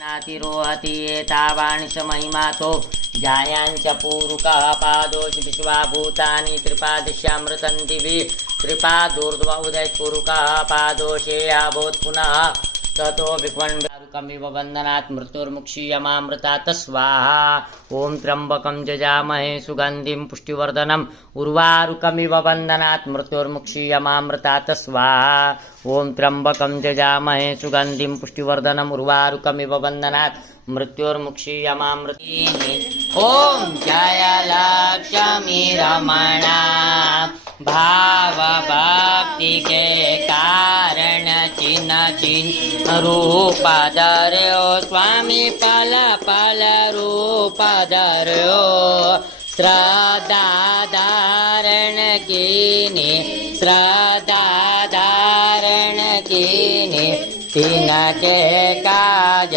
नातिरोहति एतावान् च महिमातो जायांच पूरुकः पादोश विश्वाभूतानि त्रिपादस्यामृतं दिवि त्रिपादोर्ध्व उदयपूरुकः पादोशे अभूत् पुनः ततो विक्वन्वारुकमिव वन्दनात् मृत्युर्मुक्षीयमामृतात् स्वाहा। ॐ त्र्यम्बकं जजामहे सुगन्धिं पुष्टिवर्धनम् उर्वारुकमिव वन्दनात् मृत्युर्मुक्षीयमामृतात् स्वाहा। ॐ त्र्यम्बकं जजामहे सुगन्धिं पुष्टिवर्धनम् उर्वारुकमिव वन्दनात् मृत्युर्मुक्षीयमामृतात्। ॐ जय लक्ष्मी रमणा भाव भक्ति के कारण चिन्ह चिन्ह रूप धर्यो स्वामी पल पल रूप धर्यो श्रद्धा धारण कीनी श्रद्धा धारण कीनी तिनके काज